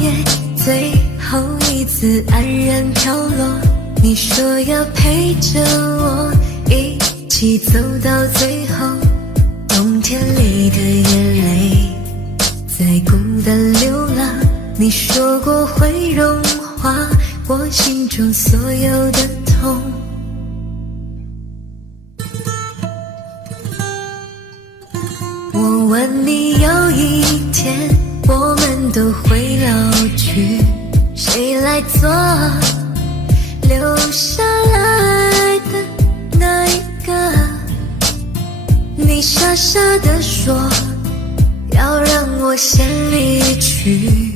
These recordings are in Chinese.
夜最后一次黯然飘落，你说要陪着我一起走到最后，冬天里的眼泪在孤单流浪，你说过会融化我心中所有的痛。我问你，有一天我们都会老去，谁来做留下来的那一个？你傻傻地说要让我先离去，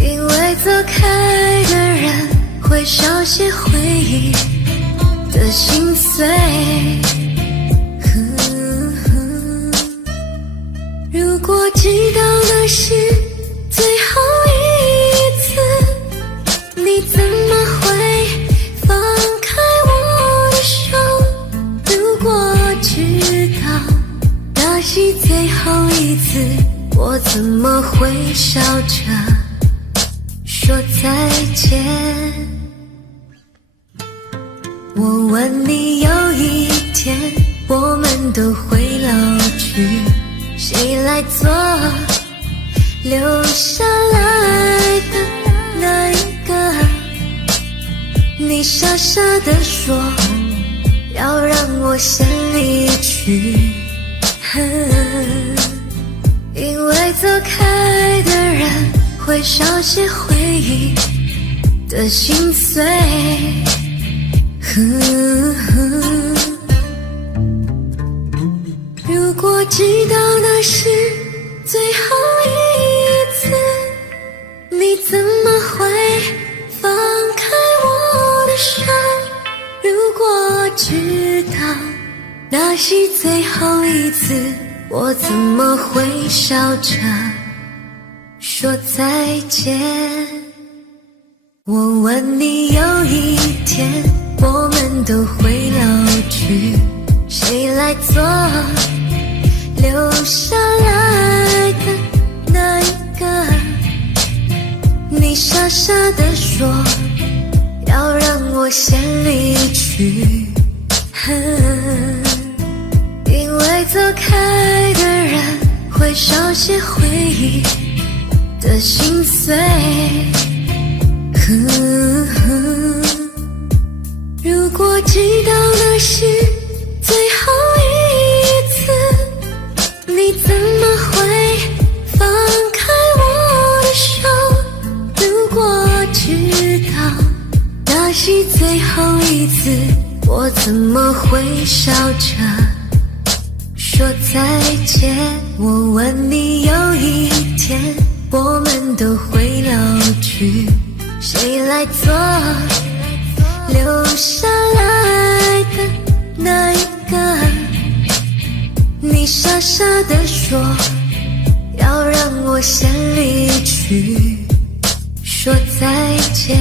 因为走开的人会少些回忆的心碎。如果知道那是最后一次，你怎么会放开我的手？如果知道那是最后一次，我怎么会笑着说再见？我问你，有一天我们都会老去，谁来做留下来的那一个？你傻傻地说要让我先离去，因为走开的人会少些回忆的心碎。如果知道那是最后一次，你怎么会放开我的手？如果知道那是最后一次，我怎么会笑着说再见？我问你，有一天我们都会老去，谁来做留下来的那一个？你傻傻地说要让我先离去，因为走开的人会少些回忆的心碎。如果知道那是最后一次，你怎么会放开我的手？如果知道那是最后一次，我怎么会笑着说再见？我问你，有一天我们都会老去，谁来做留下来的那一个？你傻傻地说要让我先离去，说再见。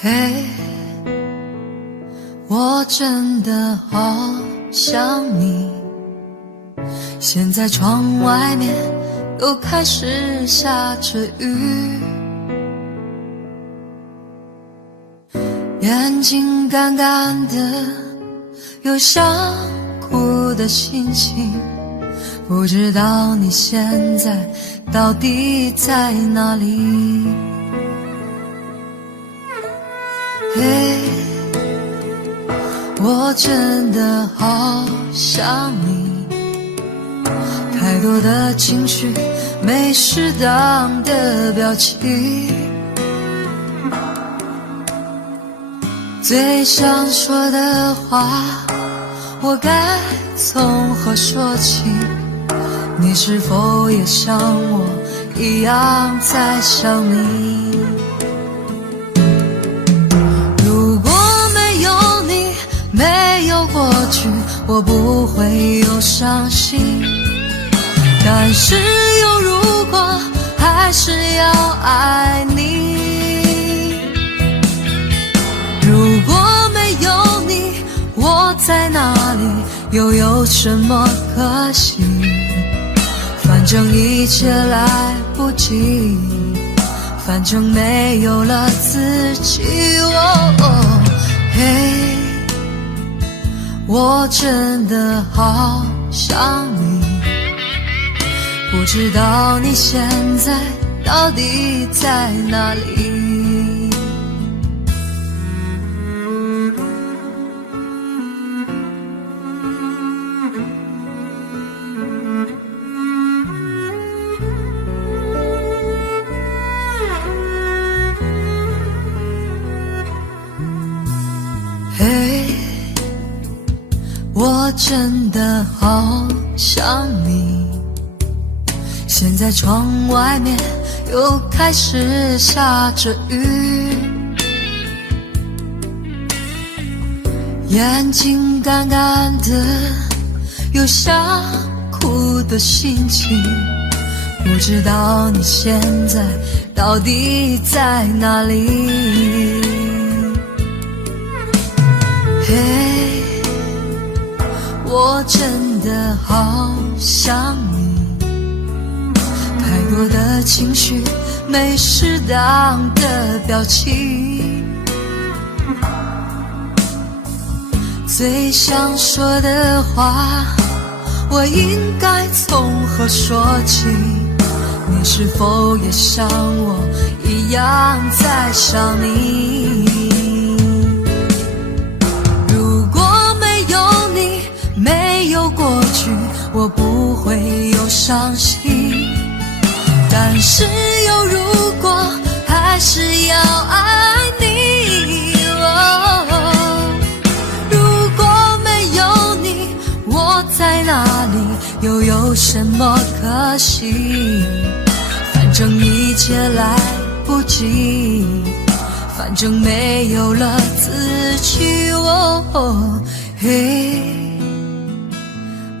嘿，我真的好想你。现在窗外面又开始下着雨，眼睛干干的，有想哭的心情。不知道你现在到底在哪里？嘿，我真的好想你，太多的情绪没适当的表情，最想说的话我该从何说起？你是否也像我一样在想你？如果没有你，没有过去，我不会有伤心。但是有如果，还是要爱你。如果没有你，我在哪里，又有什么可惜？反正一切来不及，反正没有了自己。嘿，我真的好想你，不知道你现在到底在哪里？嘿，我真的好想你。现在窗外面又开始下着雨，眼睛干干的，有想哭的心情。不知道你现在到底在哪里？嘿，我真的好想你，太多的情绪没适当的表情，最想说的话我应该从何说起？你是否也像我一样在想你？如果没有你，没有过去，我不会有伤心。但是有如果，还是要爱你。如果没有你，我在哪里，又有什么可惜？反正一切来不及，反正没有了自己。嘿，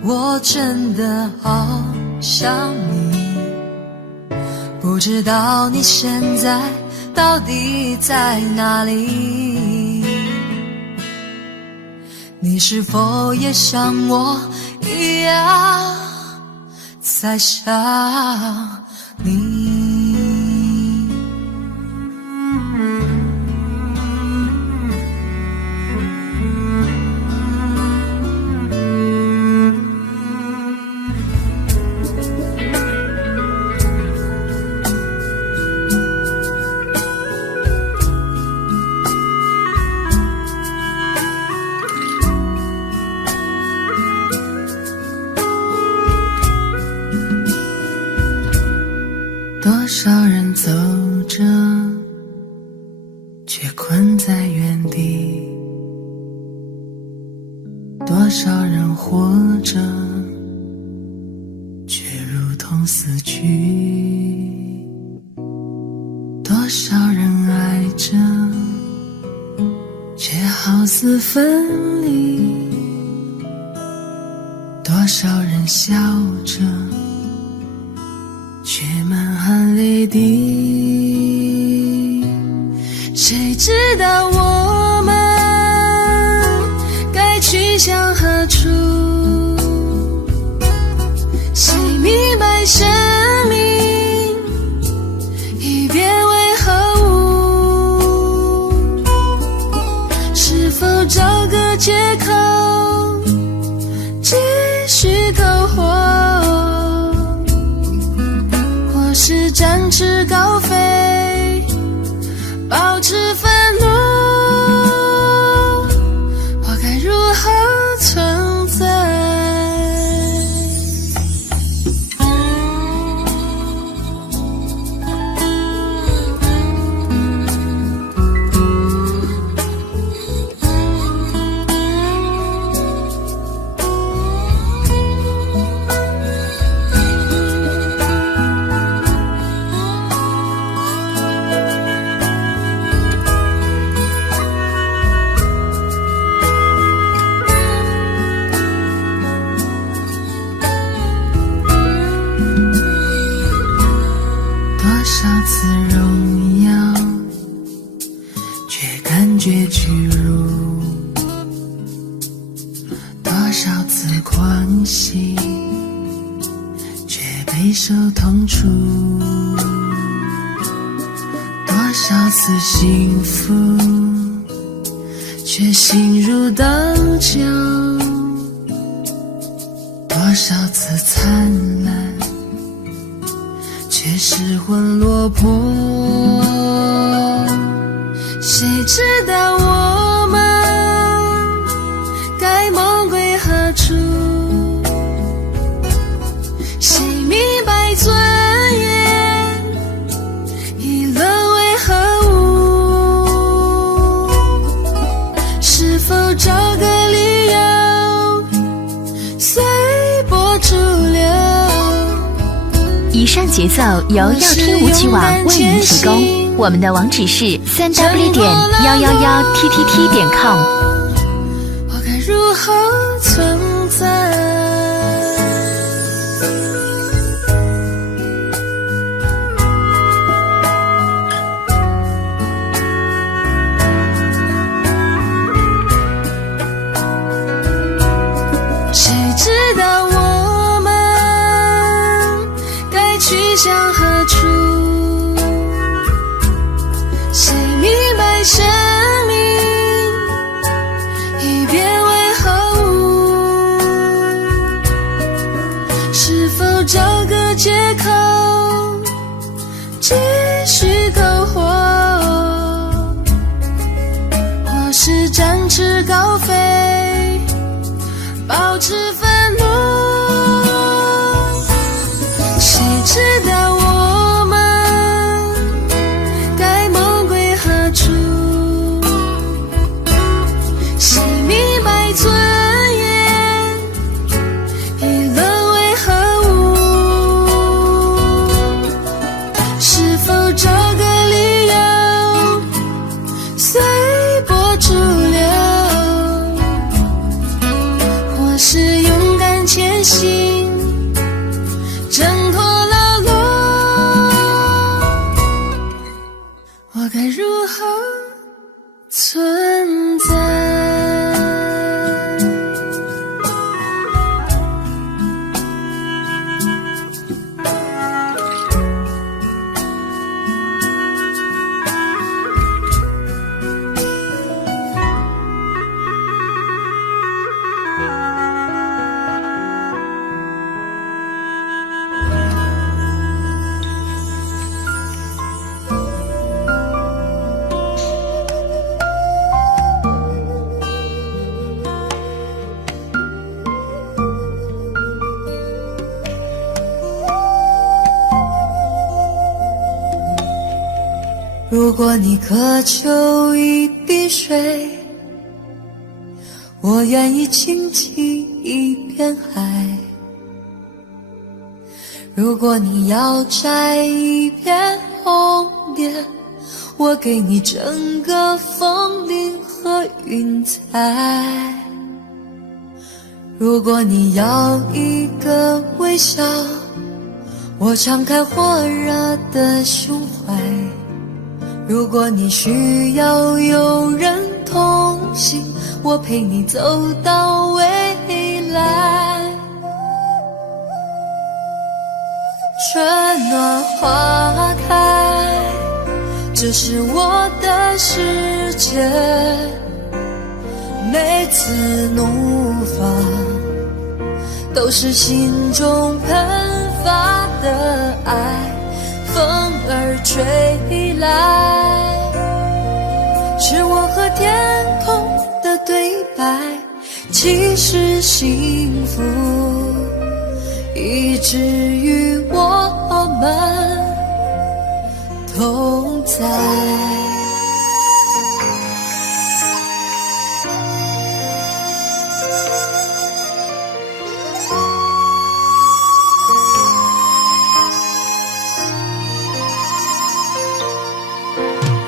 我真的好想你，不知道你现在到底在哪里？你是否也像我一样在想你？多少人走着，却困在原地；多少人活着，却如同死去；多少人爱着，却好似分离；多少人笑着，却满含泪滴。谁知道我们该去向何处？谁明白生命已变为何物？是否找个借口继续苟活？是展翅高飞，保持愤怒，我该如少次狂喜，却备受痛楚，多少次幸福，却心如刀绞，多少次灿烂，却失魂落魄。谁知道我们该梦归何处？谁明白尊严已沦为何物？是否找个理由随波逐流？以上节奏由要听舞曲网为您提供，我们的网址是3w.111ttt.com。我该如何存在？谁知道我们该去向何处？谁明白生命已变为何物？是否找个借口继续苟活，或是展翅高飞，保持愤怒？谁知道我们该梦归何处？谁明白尊严已沦为何物？是否找个理由随波逐流，或是勇敢前行，挣脱牢笼？我该如何存在？如果你渴求一滴水，我愿意倾起一片海；如果你要摘一片红叶，我给你整个枫林和云彩；如果你要一个微笑，我敞开火热的胸怀；如果你需要有人同行，我陪你走到未来。春暖花开，这是我的世界，每次怒放都是心中喷发的爱，风儿吹来，是我和天空的对白，其实幸福一直与我们同在。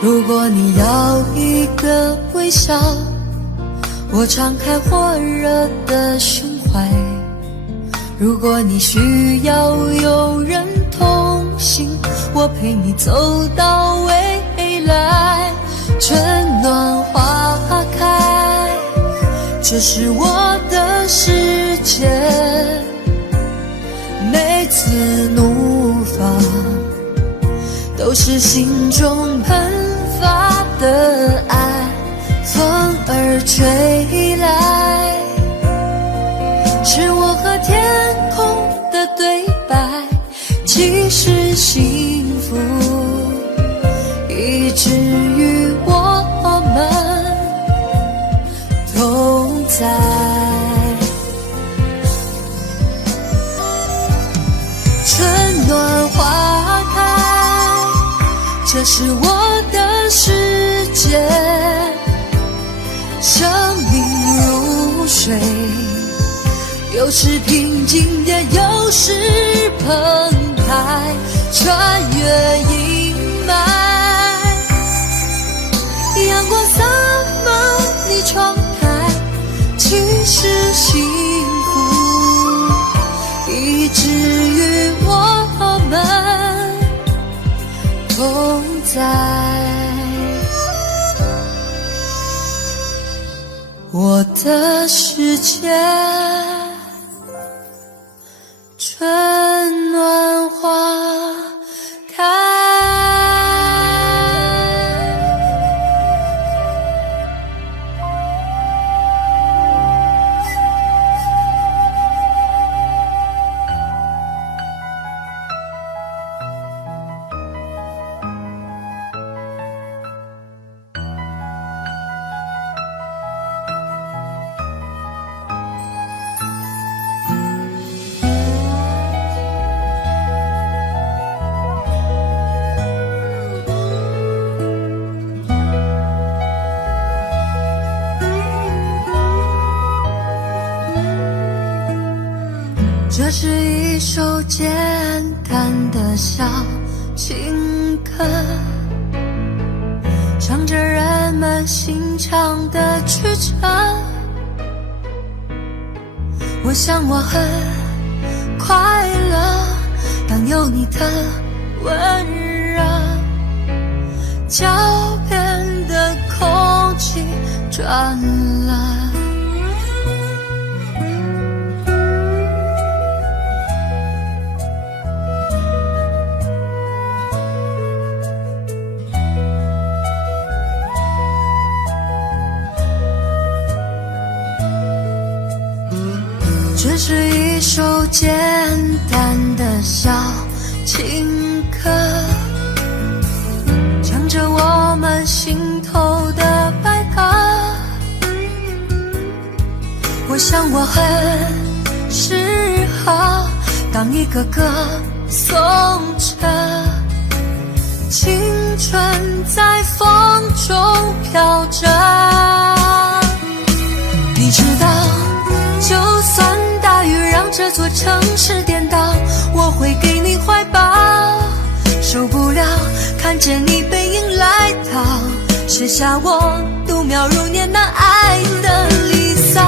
如果你要一个微笑，我敞开火热的胸怀；如果你需要有人同行，我陪你走到未来。春暖花开，这是我的世界，每次怒放都是心中喷发的爱，风儿吹来，是我和天空的对白，既是幸福，以至于我们同在。春暖花开，这是我的世界，生命如水，有时平静也有时澎湃，穿越阴霾，阳光洒满你窗台，其实幸福，以至于我们同在。我的世界，春暖花开。这是一首简单的小情歌，唱着人们心肠的曲折。我想我很快乐，当有你的温热，脚边的空气转了。这是一首简单的小情歌，唱着我们心头的百合。我想我很适合当一个歌颂者，青春在风中飘着。你知道，就算大雨让这座城市颠倒，我会给你怀抱。受不了看见你背影来到，写下我度秒如年那爱的离骚。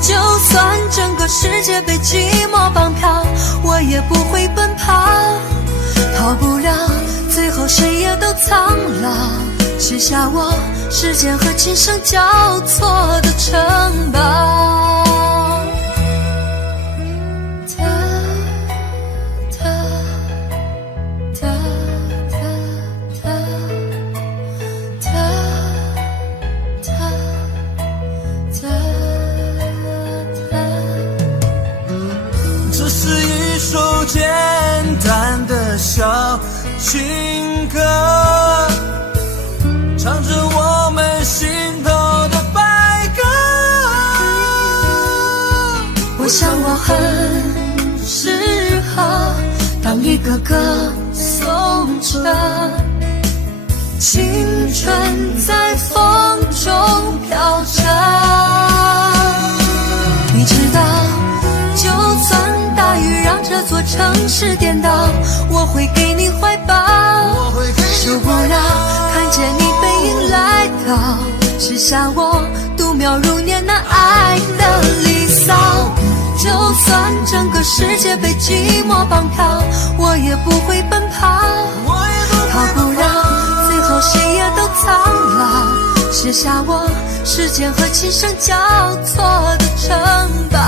就算整个世界被寂寞绑票，我也不会奔跑。逃不了最后谁也都苍老，写下我时间和琴声交错的城堡。这是一首简单的小情歌，唱着我们心头的百合。我想我很适合当一个歌颂者，青春在风中飘着。你知道，就算大雨让这座城市颠倒，我会给你怀抱。受不了看见你背影来到，写下我度秒如年那爱的离骚。就算整个世界被寂寞绑票，我也不会奔跑。逃不了最后谁也都苍老，写下我时间和琴声交错的城堡。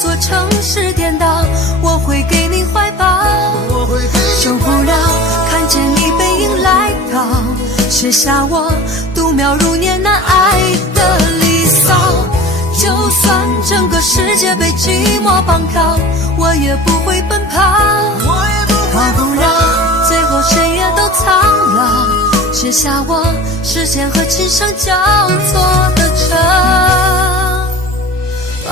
座城市颠倒，我会给你怀抱，受不了看见你背影来到，写下我度秒如年难挨的离骚。就算整个世界被寂寞绑票，我也不会奔跑，逃不了最后谁也都苍老，写下我时间和琴声交错的城堡。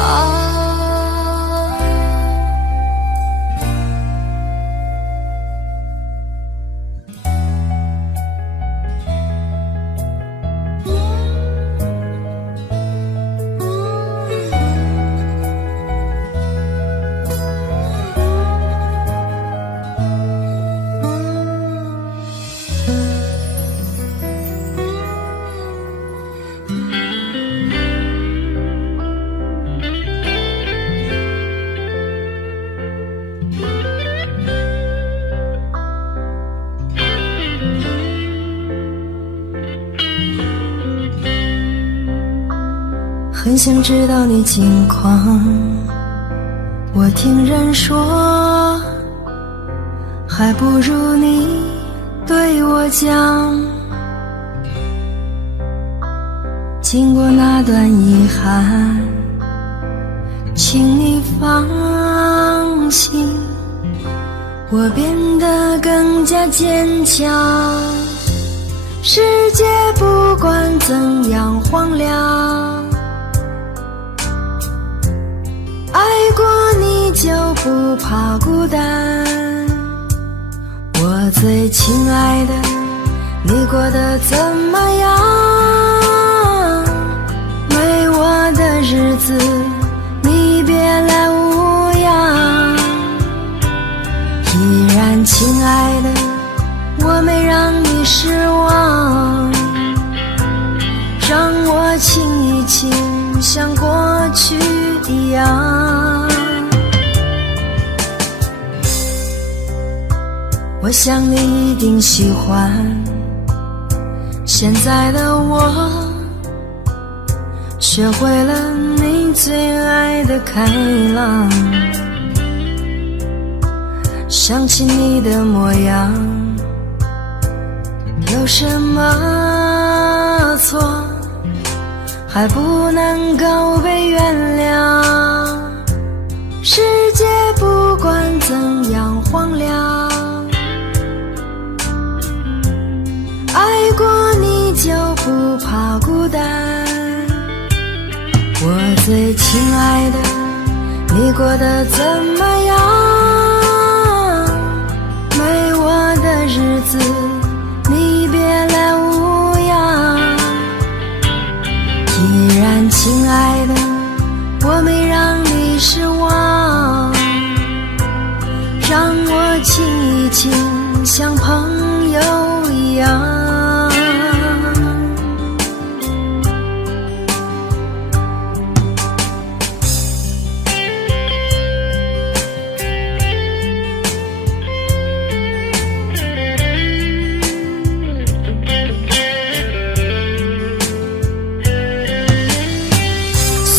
很想知道你近况，我听人说，还不如你对我讲。经过那段遗憾，请你放心，我变得更加坚强。世界不管怎样荒凉，爱过你就不怕孤单。我最亲爱的，你过得怎么样？没我的日子，你别来无恙。依然亲爱的，我没让你失望，让我亲一亲，像过去一样。我想你一定喜欢现在的我，学会了你最爱的开朗。想起你的模样，有什么错还不能够被原谅？世界不管怎样荒凉，爱过你就不怕孤单。我最亲爱的，你过得怎么样？没我的日子，你别来无恙。依然亲爱的，我没让你失望，让我亲一亲，像朋友一样。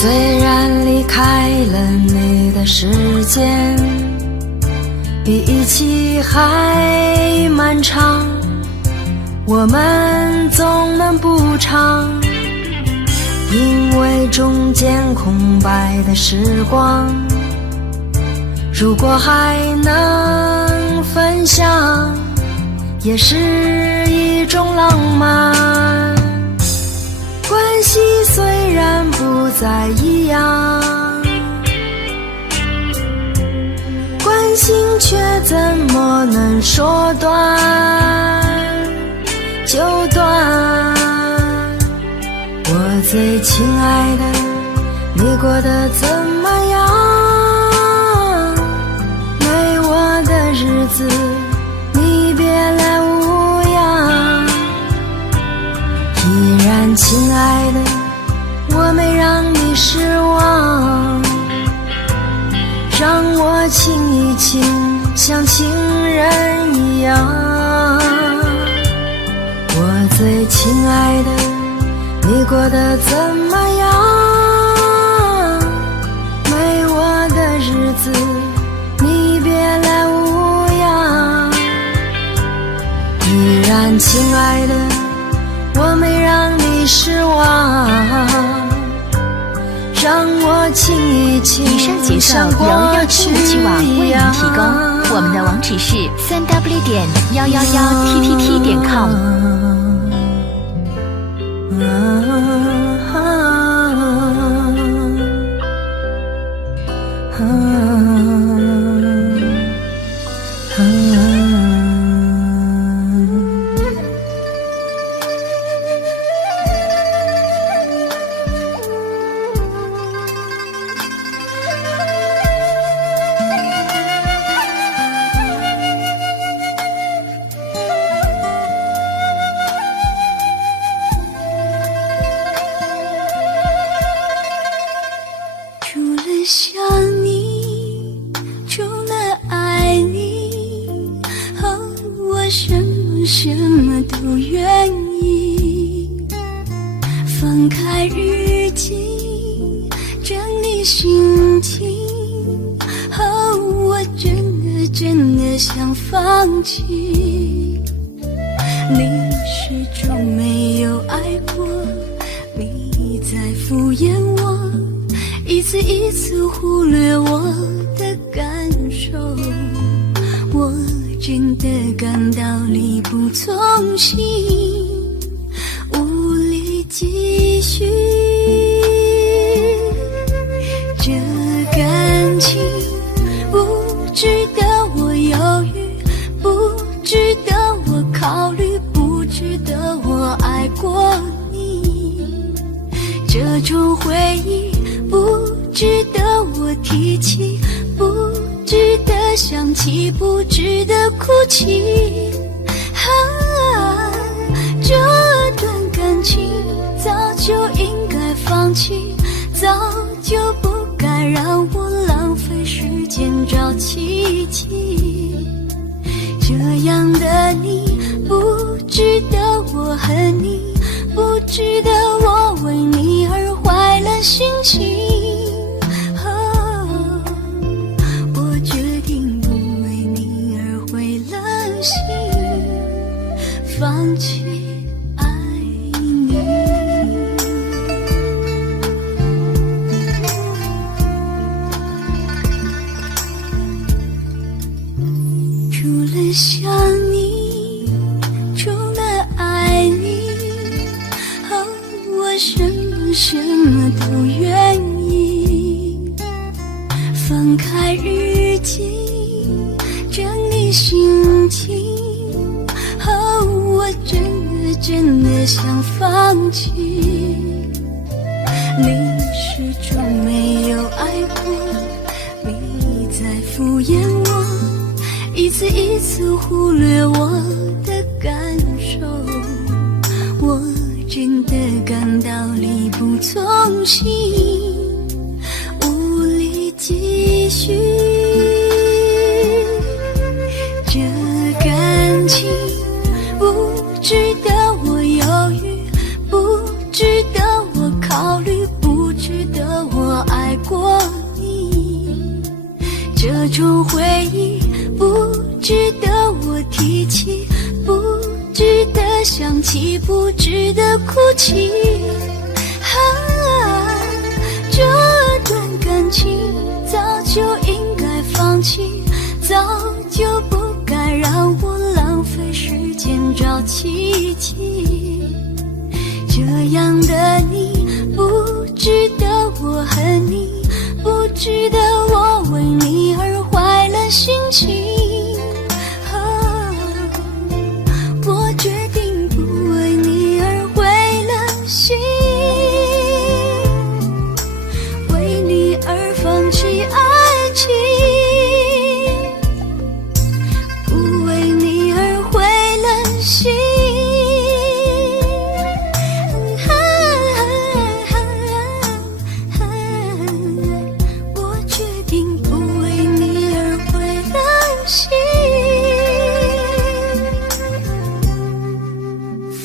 虽然离开了你的时间比一起还漫长，我们总能补偿，因为中间空白的时光，如果还能分享，也是一种浪漫。关系虽然不再一样，关心却怎么能说断就断？我最亲爱的，你过得怎么样？没我的日子，你别来无恙。依然亲爱的，我没让你失望，让我亲一亲，像情人一样。我最亲爱的，你过得怎么样？没我的子，你别来无恙。依然亲爱的，我没让你失望，让我亲一亲以上节奏由耀听舞曲网为您提供，我们的网址是3w.111ttt.com。除了想你，除了爱你，哦，我什么都愿意。翻开日记，整理心情，哦，我真的想放弃。你始终没有爱过，你在敷衍我，一次一次忽略我的感受，我真的感到力不从心，无力继续。这感情不值得我犹豫，不值得我考虑，不值得我爱过你。这种回忆不值得我提起，不值得想起，不值得哭泣。这段感情早就应该放弃，早就不该让我浪费时间找奇迹。这样的你不值得我恨你，不值得我为你而坏了心情。我决定不为你而灰了心，放弃爱你。除了想你，除了爱你，哦，我什么都愿意。翻开日记，整理心情，哦，我真的想放弃。你始终没有爱过，你在敷衍我，一次一次忽略我的感受，我真的感到力不从心，无力继续。这感情不值得我犹豫，不值得我考虑，不值得我爱过你。这种回忆不值得我提起，不值得想起，不值得哭泣。这段感情早就应该放弃，早就不该让我浪费时间找奇迹。这样的你不值得我恨你，不值得我为你而坏了心情。我决定不为你而灰了心，为你而放弃爱情，不为你而灰了心。我决定不为你而灰了心，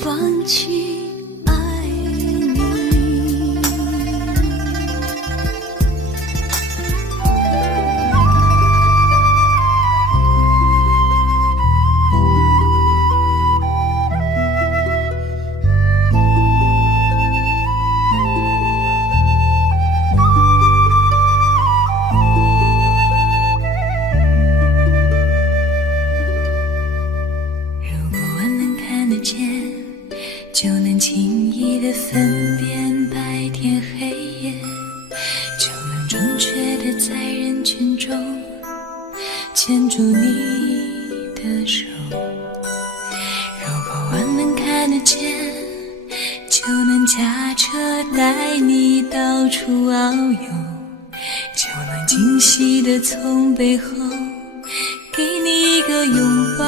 放弃爱你。就能轻易地分辨白天黑夜，就能准确地在人群中牵住你的手。如果我能看得见，就能驾车带你到处遨游，就能惊喜地从背后给你一个拥抱。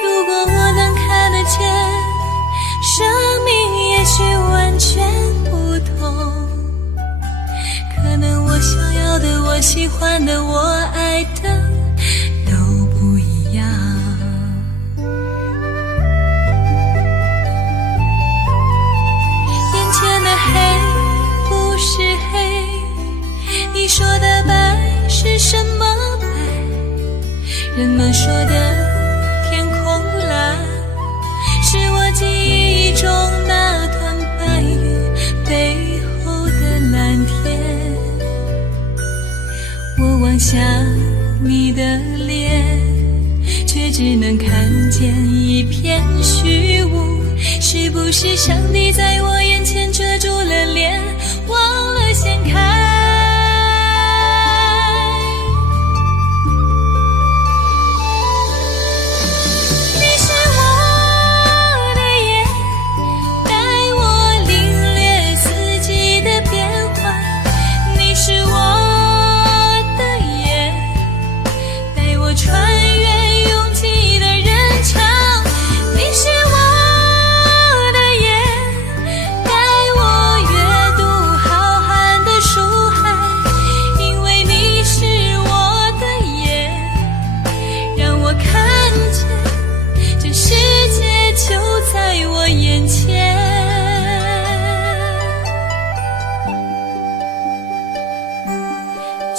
如果我能看得见，生命也许完全不同，可能我想要的，我喜欢的，我爱的都不一样。眼前的黑不是黑，你说的白是什么白？人们说的天空蓝，是我记忆中那团白云背后的蓝天。我望向你的脸，却只能看见一片虚无。是不是上帝在我眼前遮住了脸，忘了掀开？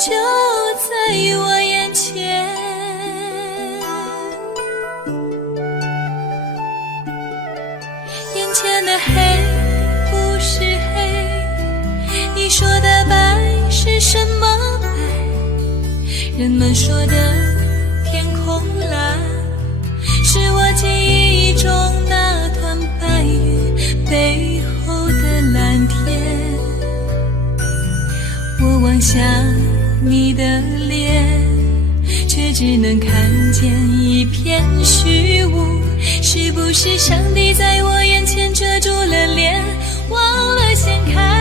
就在我眼前，眼前的黑不是黑，你说的白是什么白？人们说的天空蓝，是我记忆中那团白云背后的蓝天。我望向你的脸，却只能看见一片虚无。是不是上帝在我眼前遮住了脸，忘了掀开？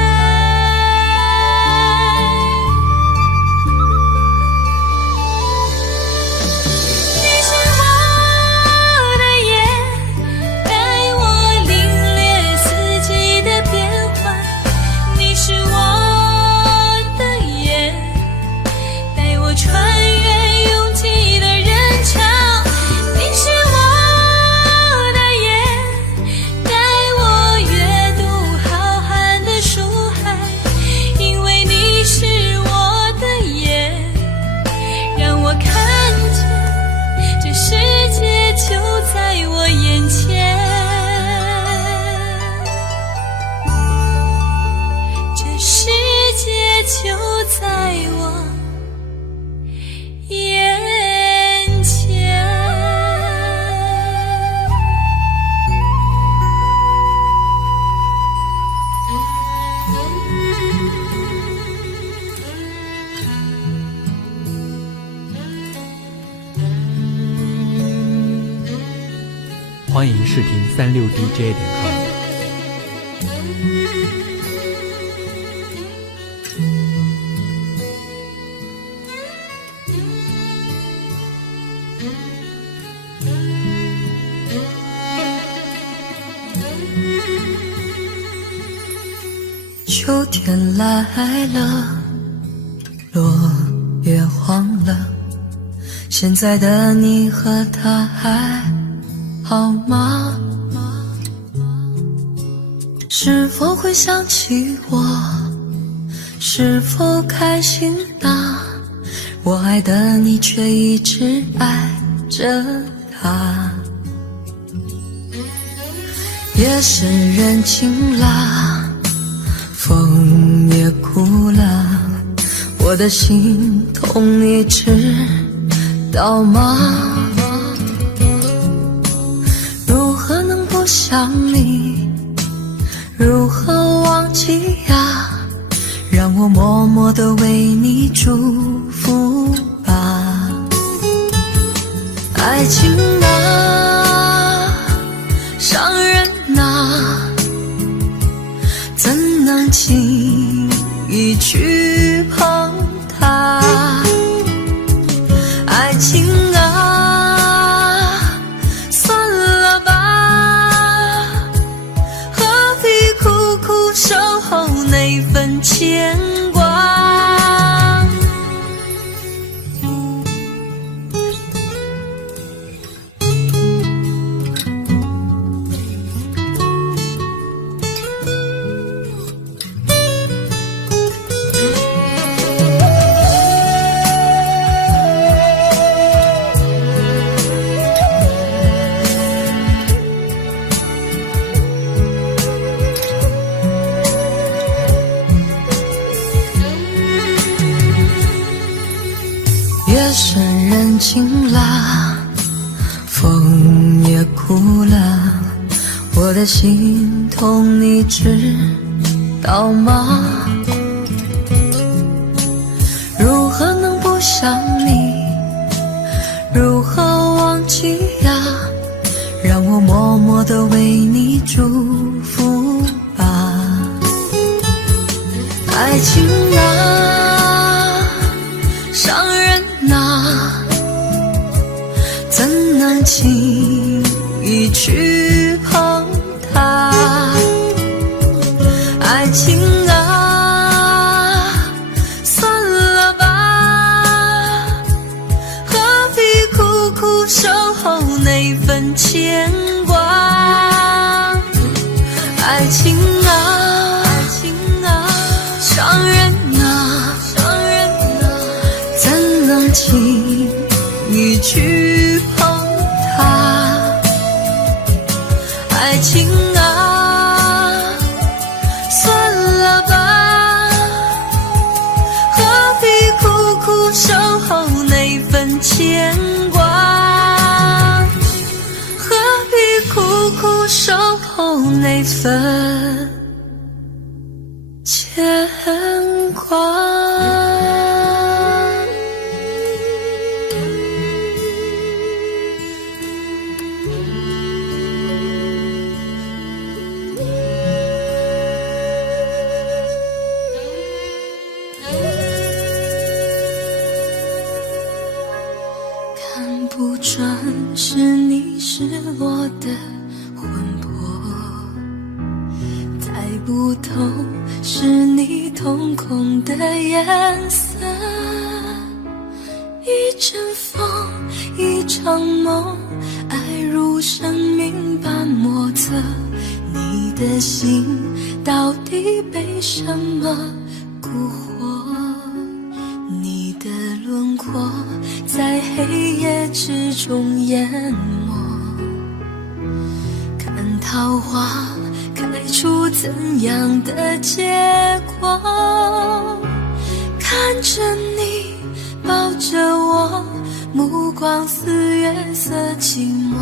欢迎试听36DJ.com。秋天来了，落叶黄了，现在的你和他还好吗？是否会想起我？是否开心啊？我爱的你却一直爱着他。夜深人静啦，风也哭了，我的心痛你知道吗？如想你，如何忘记呀？让我默默地为你祝福吧。爱情啊，伤人啊，怎能轻易去碰它？爱情啊，算了吧，何必苦苦守候那份牵挂？夜深人静了，风也哭了，我的心痛你知道吗？如何能不想你？如何忘记呀？让我默默地为你祝福吧。爱情啊，伤人啊，怎能轻易去碰它？爱情啊，算了吧，何必苦苦守候那份牵挂？爱情啊，伤人啊，怎能轻易去碰它？爱情啊，算了吧，何必苦苦守候那份牵挂？何必苦苦守候那份牵挂？看不穿是你失落的魂魄，猜不透是你瞳孔的颜色。一阵风，一场梦，爱如生命般莫测。你的心到底被什么蛊惑？你的轮廓在黑夜之中淹没，看桃花开出怎样的结果？看着你抱着我，目光似月色寂寞，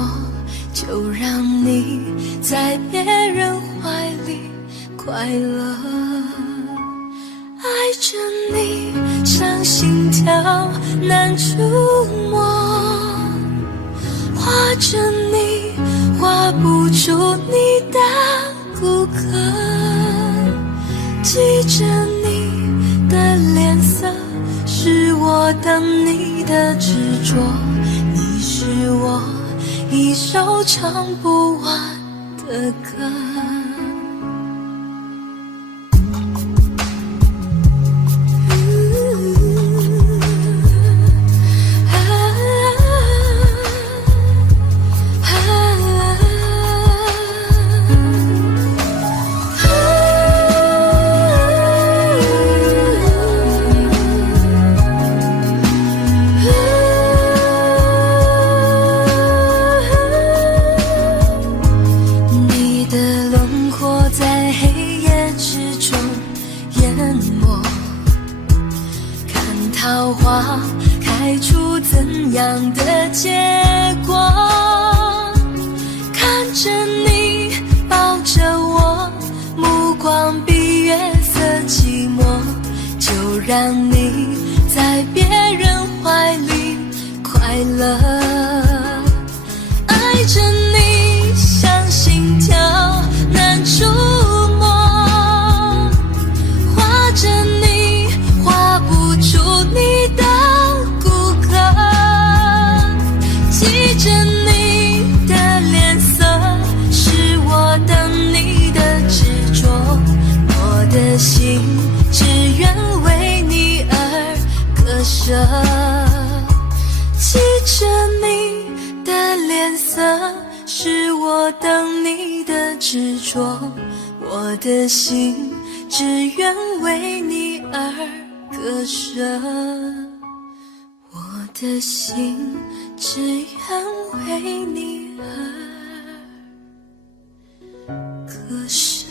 就让你在别人怀里快乐。爱着你，像心跳难触摸，画着你，画不出你的骨骼，记着你的脸色，是我等你的执着，你是我一首唱不完的歌。桃花开出怎样的结果？看着你让你在别人怀里快乐。爱着你像心跳难触摸，画着你画不出你的骨骼，记着你的脸色，是我等你的执着，我的心只愿为你而割舍。记着你的脸色，是我等你的执着，我的心只愿为你而割舍，我的心只愿为你而割舍。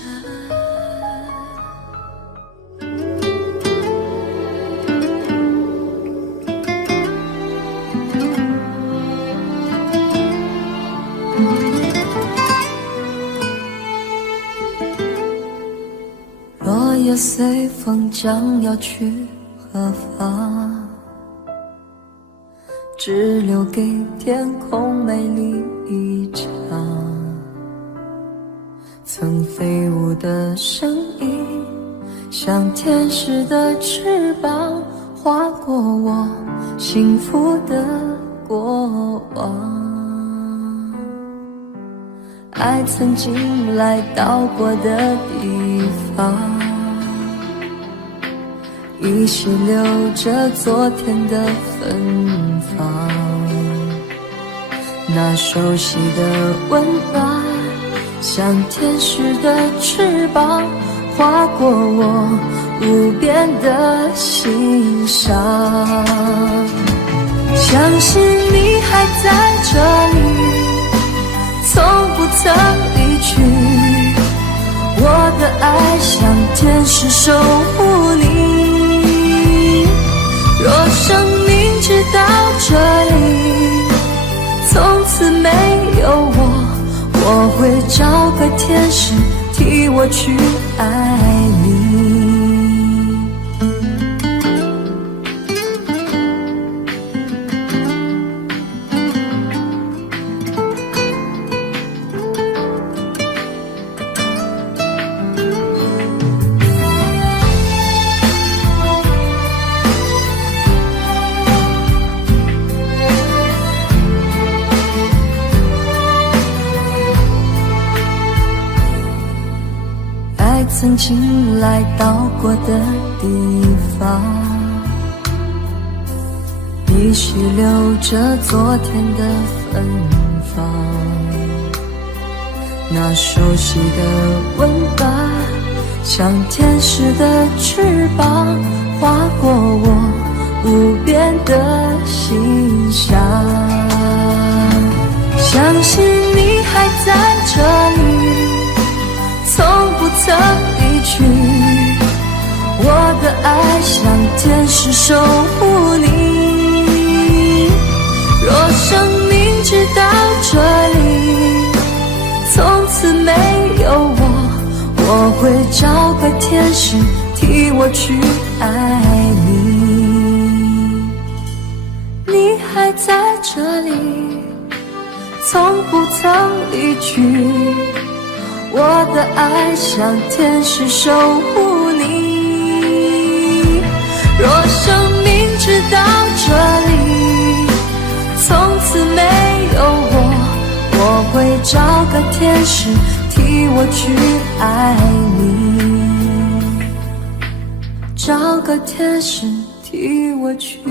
若夜随风将要去何方，只留给天空美丽一场。曾飞舞的声音，像天使的翅膀，划过我幸福的过往。爱曾经来到过的地方，依稀留着昨天的芬芳。那熟悉的温暖，像天使的翅膀，划过我无边的心上。相信你还在这里，从不曾离去，我的爱像天使守护你。若生命直到这里，从此没有我，我会找个天使替我去爱你。曾经来到过的地方，依稀留着昨天的芬芳。那熟悉的温暖，像天使的翅膀，划过我无边的心上。相信你还在这里，从不曾离去，我的爱像天使守护你。若生命直到这里，从此没有我，我会找个天使替我去爱你。你还在这里，从不曾离去，我的爱像天使守护你。若生命直到这里，从此没有我，我会找个天使替我去爱你，找个天使替我去。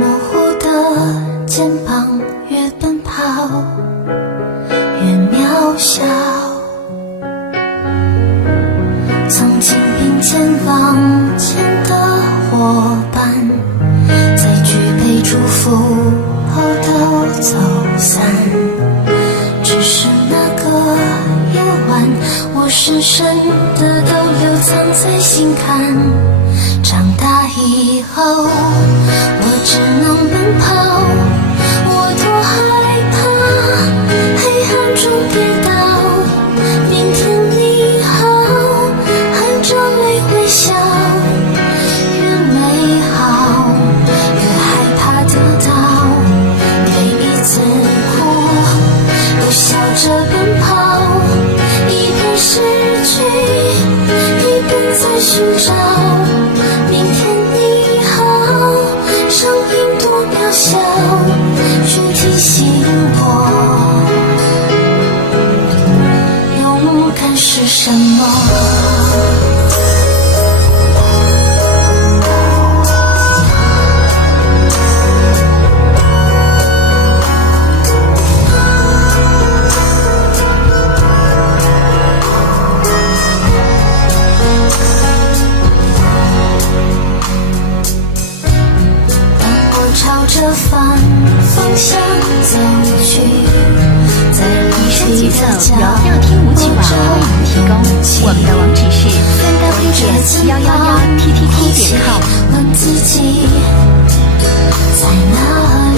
模糊的肩膀，越奔跑越渺小。曾经并肩往前的伙伴，在举杯祝福后都走散。只是那个夜晚，我深深的都留藏在心坎。长大以后，我只能奔跑，我多害怕黑暗中跌倒。明天你好，含着泪微笑，越美好越害怕得到。每一次哭又笑着奔跑，一边失去一边在寻找。明天你好，声音多渺小，却提醒我勇敢是什么。朝着反方向走去，在以上节奏由要听舞曲网为您提供，我们的网址是3w111ttT.com。问自己在哪里？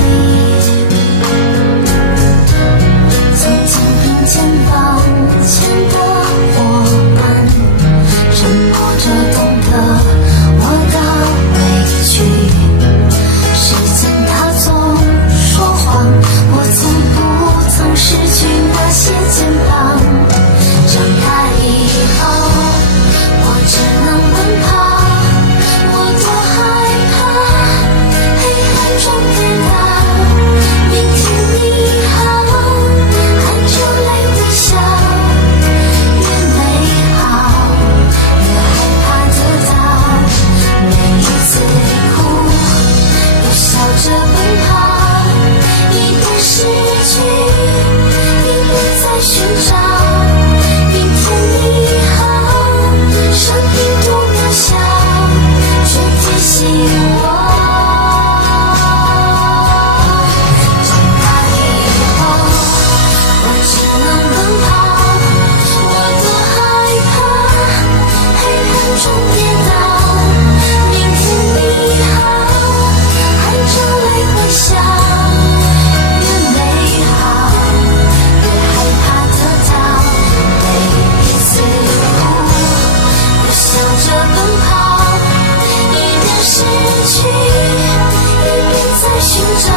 曾经并肩往前的伙伴，沉默着懂得我的委屈。时间它总说谎，我曾失去那些肩膀。长大以后，我只能奔跑，我多害怕黑暗中跌倒。明天你好，含着泪微笑，越美好越害怕得到。每一次哭笑着奔跑，一边失去一边在寻找。明天你好，生命多渺小，却提醒我长大以后，我只能奔跑，我多害怕黑暗中跌倒。明天你好，含着泪微笑，越美好越害怕得到。每一次哭又笑着奔跑，一边失去一边在寻找。